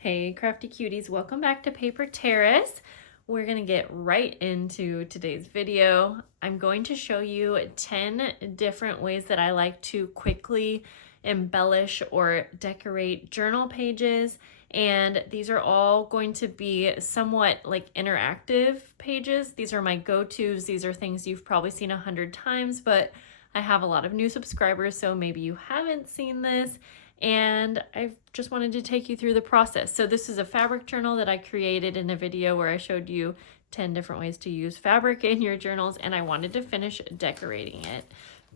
Hey crafty cuties, welcome back to Paper Terrace. We're gonna get right into today's video. I'm going to show you 10 different ways that I like to quickly embellish or decorate journal pages, and these are all going to be somewhat like interactive pages. These are my go-tos. These are things you've probably seen 100 times, but I have a lot of new subscribers, so maybe you haven't seen this, and I just wanted to take you through the process. So this is a fabric journal that I created in a video where I showed you 10 different ways to use fabric in your journals, and I wanted to finish decorating it.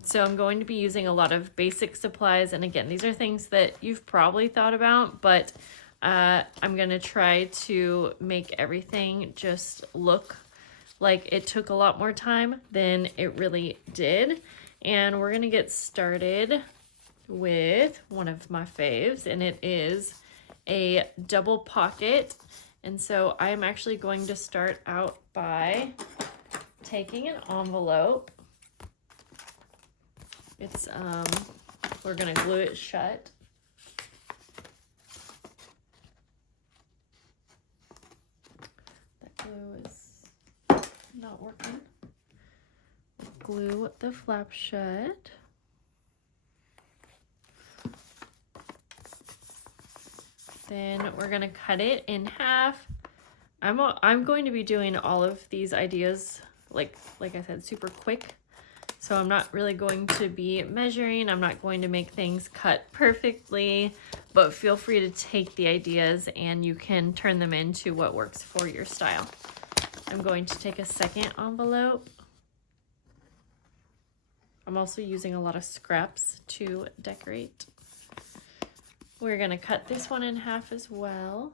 So I'm going to be using a lot of basic supplies, and again, these are things that you've probably thought about, but I'm gonna try to make everything just look like it took a lot more time than it really did. And we're gonna get started with one of my faves, and it is a double pocket. And so I'm actually going to start out by taking an envelope. It's we're gonna glue it shut. That glue is not working. Glue the flap shut. Then we're gonna cut it in half. I'm going to be doing all of these ideas like I said, super quick. So I'm not really going to be measuring. I'm not going to make things cut perfectly, but feel free to take the ideas and you can turn them into what works for your style. I'm going to take a second envelope. I'm also using a lot of scraps to decorate. We're gonna cut this one in half as well.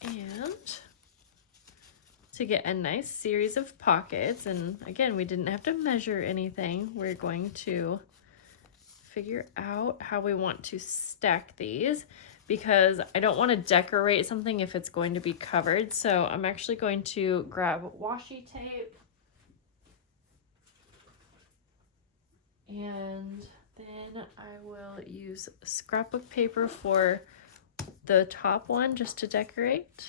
And to get a nice series of pockets, and again, we didn't have to measure anything, we're going to figure out how we want to stack these, because I don't want to decorate something if it's going to be covered. So I'm actually going to grab washi tape. And then I will use scrapbook paper for the top one just to decorate.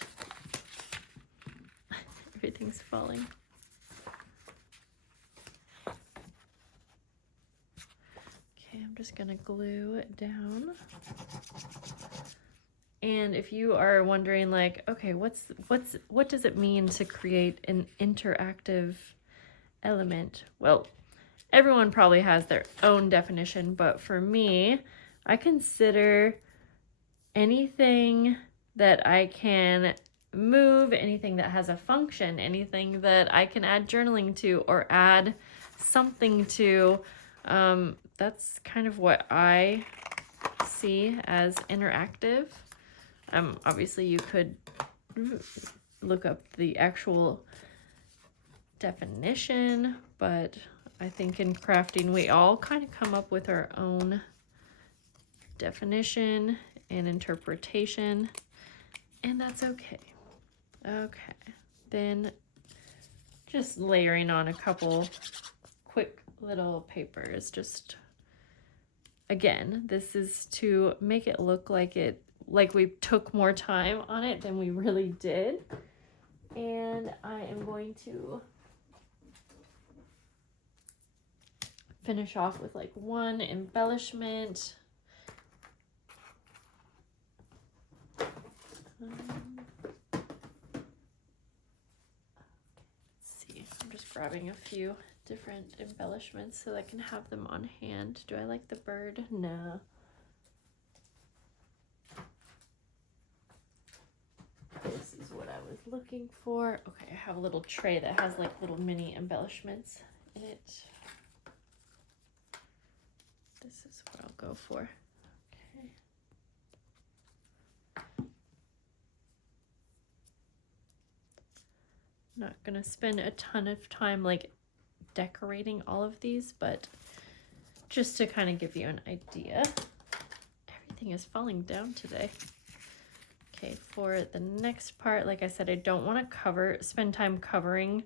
Everything's falling. Okay, I'm just gonna glue it down. And if you are wondering like, okay, what does it mean to create an interactive element? Well, everyone probably has their own definition, but for me, I consider anything that I can move, anything that has a function, anything that I can add journaling to or add something to. That's kind of what I see as interactive. Obviously, you could look up the actual definition, but I think in crafting, we all kind of come up with our own definition and interpretation, and that's okay. Okay, then just layering on a couple quick little papers. Just, again, this is to make it look like we took more time on it than we really did. And I am going to finish off with like one embellishment. Let's see, I'm just grabbing a few different embellishments so that I can have them on hand. Do I like the bird? No. This is what I was looking for. Okay, I have a little tray that has like little mini embellishments in it. This is what I'll go for. Okay. Not gonna spend a ton of time like decorating all of these, but just to kind of give you an idea. Everything is falling down today. Okay, for the next part, like I said, I don't want to spend time covering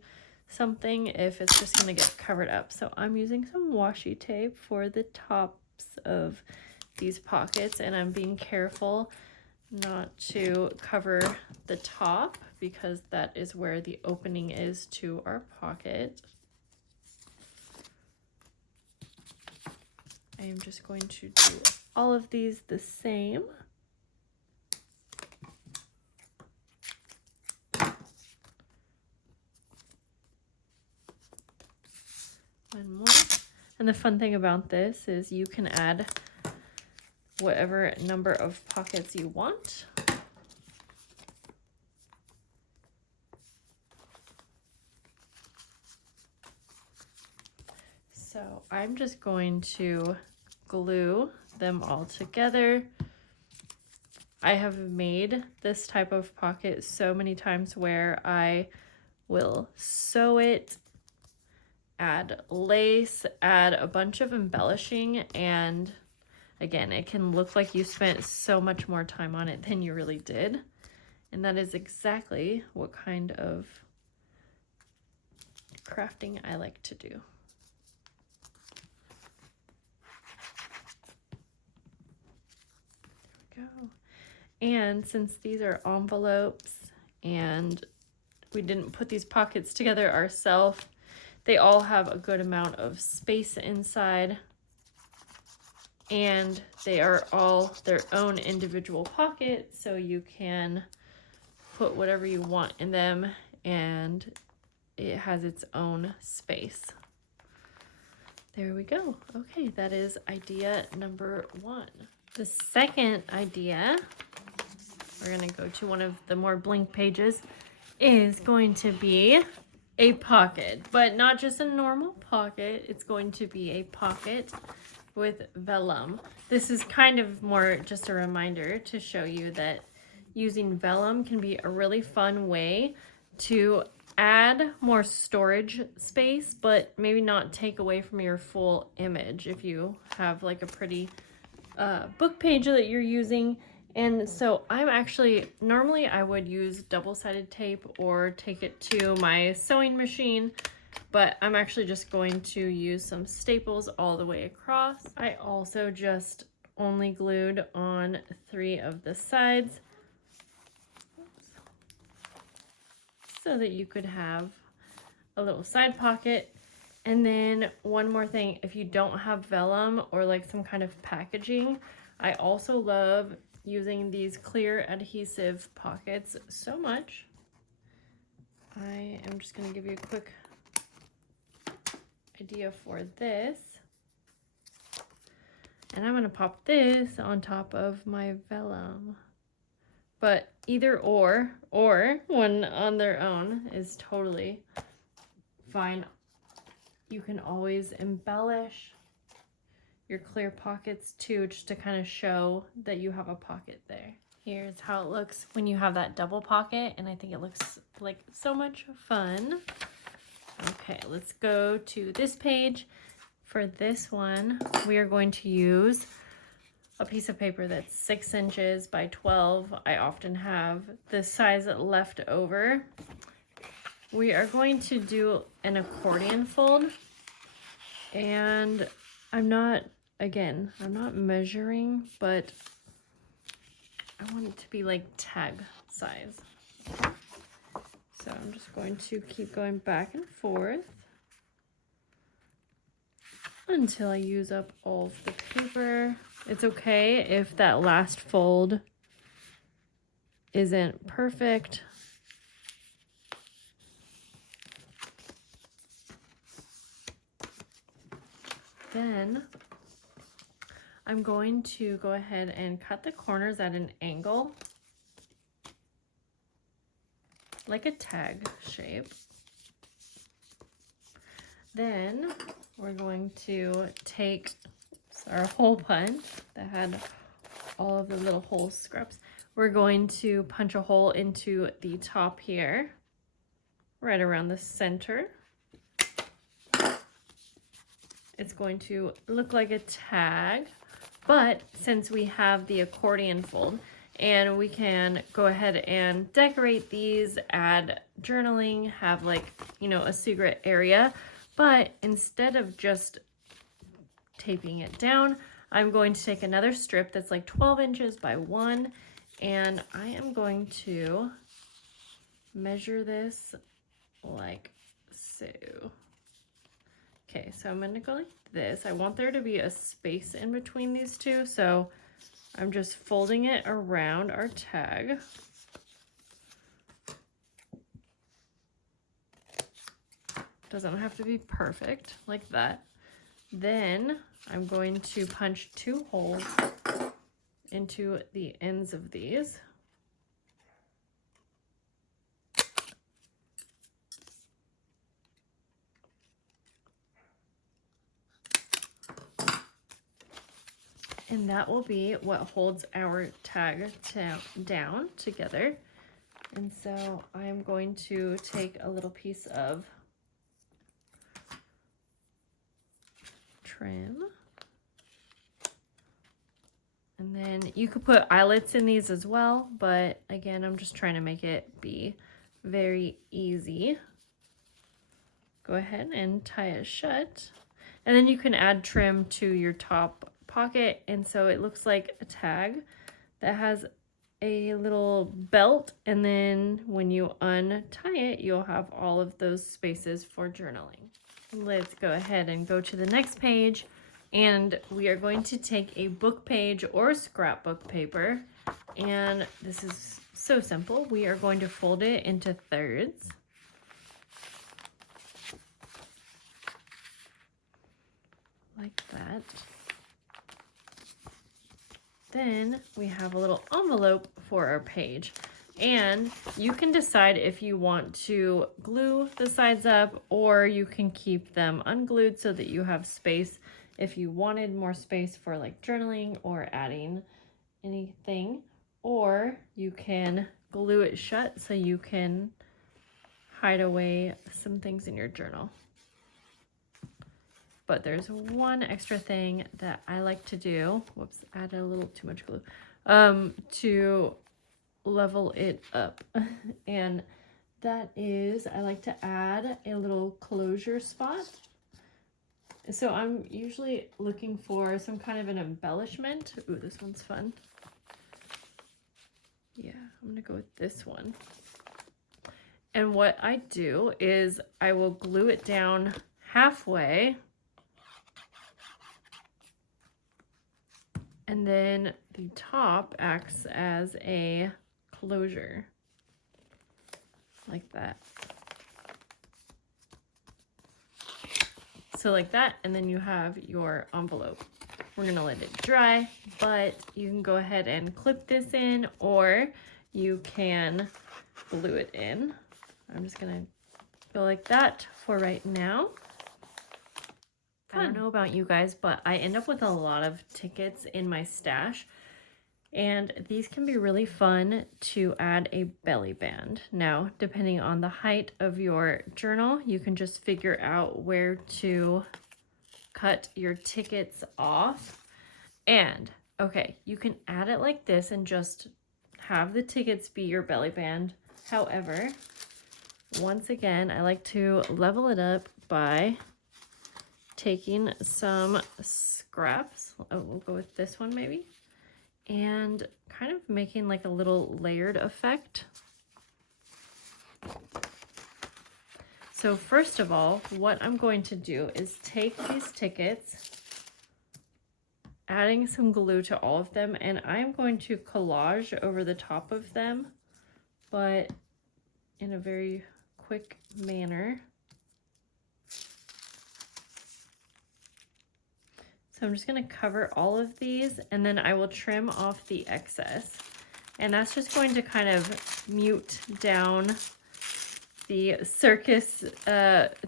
something if it's just gonna get covered up. So I'm using some washi tape for the tops of these pockets, and I'm being careful not to cover the top because that is where the opening is to our pocket. I am just going to do all of these the same. One more. And the fun thing about this is you can add whatever number of pockets you want. So I'm just going to glue them all together. I have made this type of pocket so many times where I will sew it, add lace, add a bunch of embellishing, and again, it can look like you spent so much more time on it than you really did. And that is exactly what kind of crafting I like to do. There we go. And since these are envelopes and we didn't put these pockets together ourselves, they all have a good amount of space inside, and they are all their own individual pockets, so you can put whatever you want in them and it has its own space. There we go. Okay, that is idea number 1. The second idea, we're gonna go to one of the more blank pages, is going to be a pocket, but not just a normal pocket. It's going to be a pocket with vellum. This is kind of more just a reminder to show you that using vellum can be a really fun way to add more storage space, but maybe not take away from your full image if you have like a pretty book page that you're using. And so I'm actually, normally I would use double-sided tape or take it to my sewing machine, but I'm actually just going to use some staples all the way across. I also just only glued on 3 of the sides so that you could have a little side pocket. And then one more thing, if you don't have vellum or like some kind of packaging, I also love using these clear adhesive pockets so much. I am just going to give you a quick idea for this. And I'm going to pop this on top of my vellum. But either or one on their own is totally fine. You can always embellish your clear pockets too, just to kind of show that you have a pocket there. Here's how it looks when you have that double pocket, and I think it looks like so much fun. Okay, let's go to this page. For this one, we are going to use a piece of paper that's 6 inches by 12. I often have this size left over. We are going to do an accordion fold, and I'm not measuring, but I want it to be like tag size. So I'm just going to keep going back and forth until I use up all of the paper. It's okay if that last fold isn't perfect. Then I'm going to go ahead and cut the corners at an angle, like a tag shape. Then we're going to take our hole punch that had all of the little hole scraps. We're going to punch a hole into the top here, right around the center. It's going to look like a tag, but since we have the accordion fold And we can go ahead and decorate these, add journaling, have like, you know, a secret area. But instead of just taping it down, I'm going to take another strip that's like 12 inches by 1, and I am going to measure this like so. Okay, so I'm going to go like this. I want there to be a space in between these two, so I'm just folding it around our tag. Doesn't have to be perfect like that. Then I'm going to punch 2 holes into the ends of these. And that will be what holds our tag down together. And so I'm going to take a little piece of trim. And then you could put eyelets in these as well, but again, I'm just trying to make it be very easy. Go ahead and tie it shut. And then you can add trim to your top pocket, and so it looks like a tag that has a little belt, and then when you untie it, you'll have all of those spaces for journaling. Let's go ahead and go to the next page, and we are going to take a book page or scrapbook paper, and this is so simple. We are going to fold it into thirds. Like that. Then we have a little envelope for our page, and you can decide if you want to glue the sides up, or you can keep them unglued so that you have space if you wanted more space for like journaling or adding anything, or you can glue it shut so you can hide away some things in your journal. But there's one extra thing that I like to do. Whoops, added a little too much glue. To level it up. And that is, I like to add a little closure spot. So I'm usually looking for some kind of an embellishment. Ooh, this one's fun. Yeah, I'm gonna go with this one. And what I do is I will glue it down halfway. And then the top acts as a closure, like that. So like that, and then you have your envelope. We're gonna let it dry, but you can go ahead and clip this in, or you can glue it in. I'm just gonna go like that for right now. I don't know about you guys, but I end up with a lot of tickets in my stash, and these can be really fun to add a belly band. Now, depending on the height of your journal, you can just figure out where to cut your tickets off. And, okay, you can add it like this and just have the tickets be your belly band. However, once again, I like to level it up by taking some scraps, we'll go with this one maybe, and kind of making like a little layered effect. So first of all, what I'm going to do is take these tickets, adding some glue to all of them, and I'm going to collage over the top of them, but in a very quick manner. So I'm just going to cover all of these, and then I will trim off the excess. And that's just going to kind of mute down the circus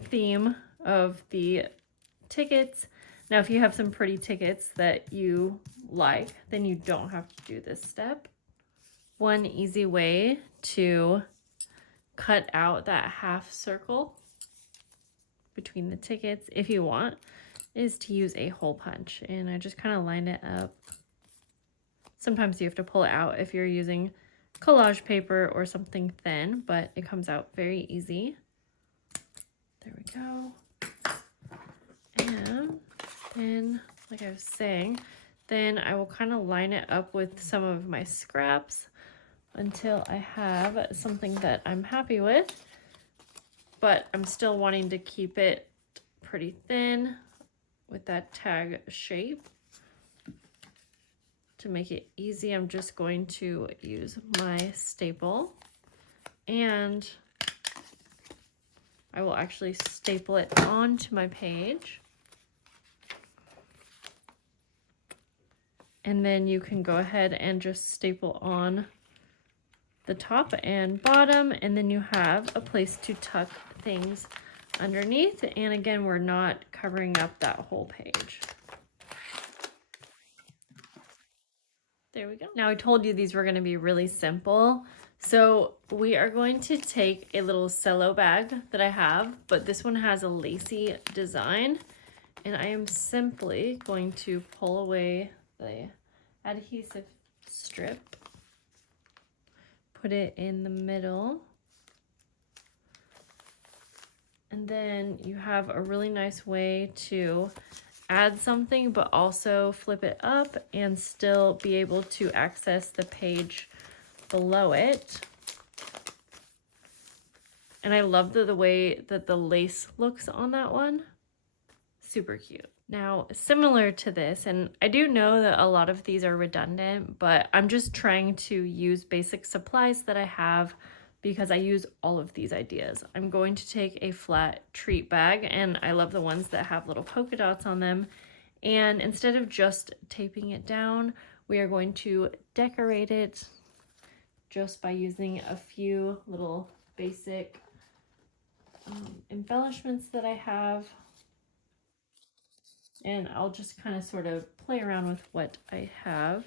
theme of the tickets. Now, if you have some pretty tickets that you like, then you don't have to do this step. One easy way to cut out that half circle between the tickets, if you want, is to use a hole punch, and I just kind of line it up Sometimes you have to pull it out if you're using collage paper or something thin, but it comes out very easy. There we go. And then, like I was saying, then I will kind of line it up with some of my scraps until I have something that I'm happy with, but I'm still wanting to keep it pretty thin with that tag shape. To make it easy, I'm just going to use my staple, and I will actually staple it onto my page. And then you can go ahead and just staple on the top and bottom, and then you have a place to tuck things underneath. And again, we're not covering up that whole page. There we go. Now I told you these were going to be really simple. So we are going to take a little cello bag that I have, but this one has a lacy design. And I am simply going to pull away the adhesive strip, put it in the middle, and then you have a really nice way to add something but also flip it up and still be able to access the page below it. And I love the way that the lace looks on that one. Super cute. Now, similar to this, and I do know that a lot of these are redundant, but I'm just trying to use basic supplies that I have because I use all of these ideas. I'm going to take a flat treat bag, and I love the ones that have little polka dots on them. And instead of just taping it down, we are going to decorate it just by using a few little basic embellishments that I have. And I'll just kind of sort of play around with what I have.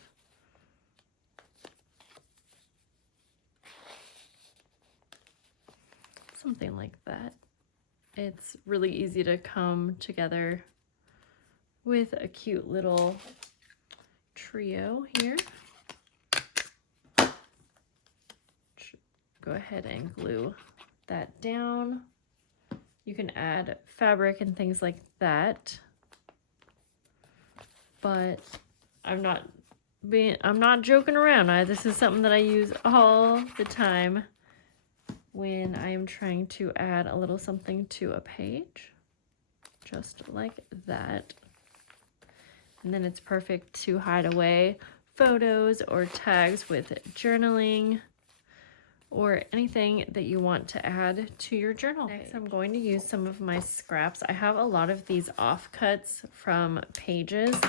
Something like that. It's really easy to come together with a cute little trio here. Go ahead and glue that down. You can add fabric and things like that. But I'm not joking around. This is something that I use all the time when I am trying to add a little something to a page, just like that. And then it's perfect to hide away photos or tags with journaling or anything that you want to add to your journal. Next, I'm going to use some of my scraps. I have a lot of these offcuts from pages.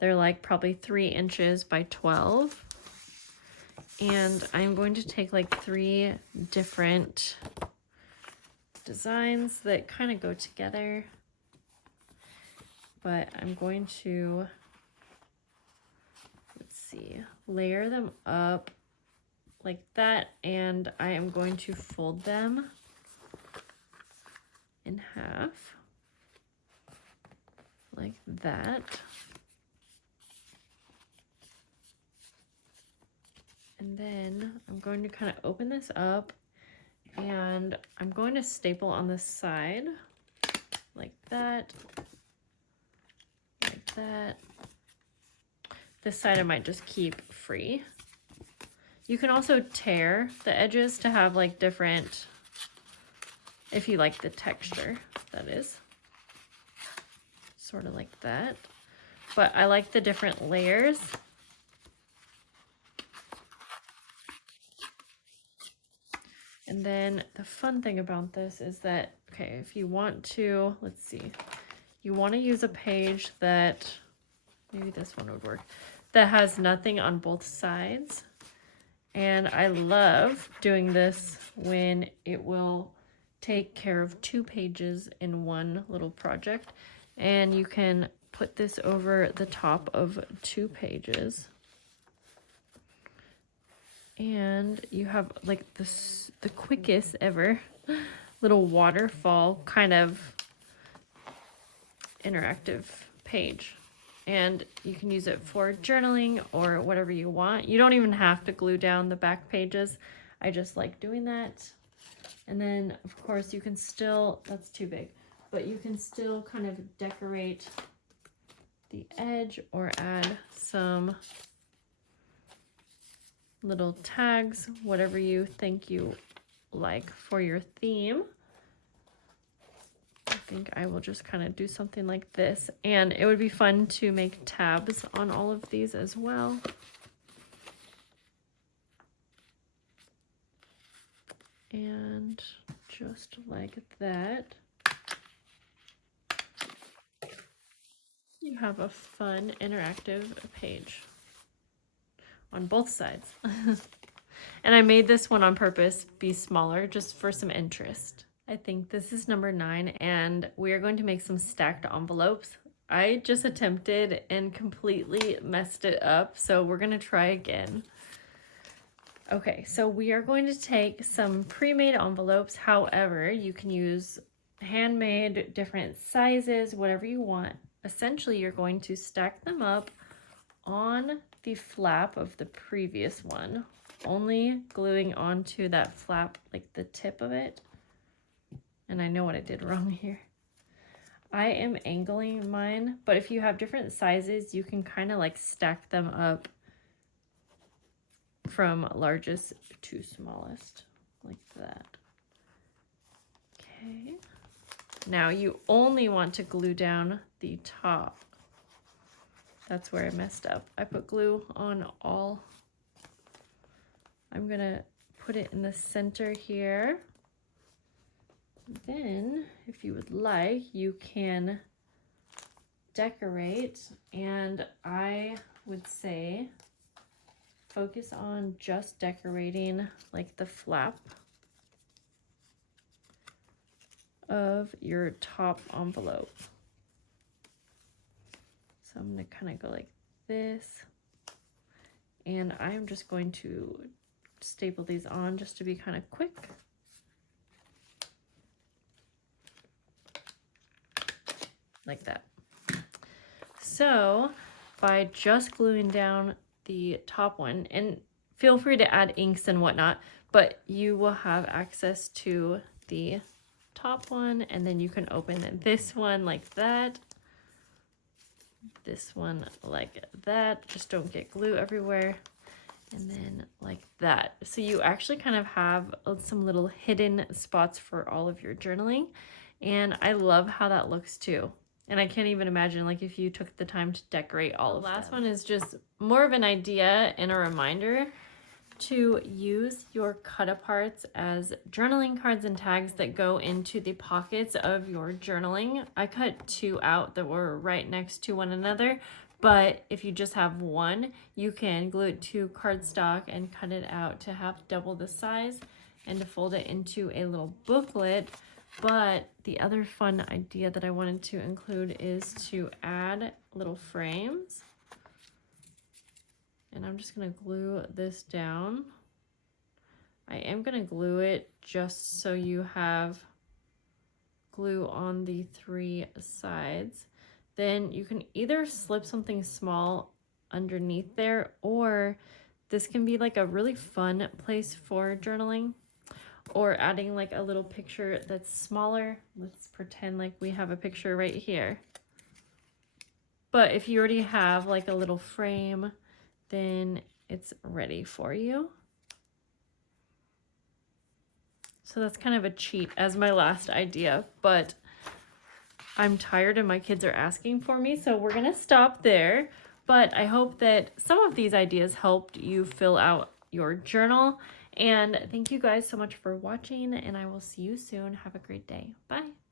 They're like probably 3 inches by 12. And I'm going to take like 3 different designs that kind of go together. But I'm going to, let's see, layer them up like that. And I am going to fold them in half like that. And then I'm going to kind of open this up, and I'm going to staple on the side like that, like that. This side I might just keep free. You can also tear the edges to have like different, if you like the texture, that is. Sort of like that. But I like the different layers. And then the fun thing about this is that, okay, if you want to, let's see, you want to use a page that, maybe this one would work, that has nothing on both sides. And I love doing this when it will take care of 2 pages in one little project. And you can put this over the top of 2 pages. And you have like this, the quickest ever little waterfall kind of interactive page. and you can use it for journaling or whatever you want. You don't even have to glue down the back pages. I just like doing that. And then of course you can still, that's too big, but you can still kind of decorate the edge or add some little tags, whatever you think you like for your theme. I think I will just kind of do something like this, and it would be fun to make tabs on all of these as well. And just like that, you have a fun interactive page on both sides. And I made this one on purpose be smaller just for some interest. I think this is number 9, and we are going to make some stacked envelopes. I just attempted and completely messed it up, so we're gonna try again. Okay, so we are going to take some pre-made envelopes. However, you can use handmade, different sizes, whatever you want. Essentially, you're going to stack them up on the flap of the previous one, only gluing onto that flap, like the tip of it. And I know what I did wrong here. I am angling mine, but if you have different sizes, you can kind of like stack them up from largest to smallest, like that. Okay. Now you only want to glue down the top. That's where I messed up. I put glue on all. I'm gonna put it in the center here. Then, if you would like, you can decorate, and I would say focus on just decorating like the flap of your top envelope. So I'm going to kind of go like this, and I'm just going to staple these on just to be kind of quick. Like that. So by just gluing down the top one, and feel free to add inks and whatnot, but you will have access to the top one, and then you can open this one like that, this one like that, just don't get glue everywhere, and then like that. So you actually kind of have some little hidden spots for all of your journaling, and I love how that looks too. And I can't even imagine like if you took the time to decorate all of them. The last one is just more of an idea and a reminder to use your cut aparts as journaling cards and tags that go into the pockets of your journaling. I cut 2 out that were right next to one another, but if you just have one, you can glue it to cardstock and cut it out to have double the size and to fold it into a little booklet. But the other fun idea that I wanted to include is to add little frames. And I'm just going to glue this down. I am going to glue it just so you have glue on the 3 sides. Then you can either slip something small underneath there, or this can be like a really fun place for journaling. Or adding like a little picture that's smaller. Let's pretend like we have a picture right here. But if you already have like a little frame, then it's ready for you. So that's kind of a cheat as my last idea, but I'm tired and my kids are asking for me, so we're gonna stop there. But I hope that some of these ideas helped you fill out your journal. And thank you guys so much for watching, and I will see you soon. Have a great day. Bye.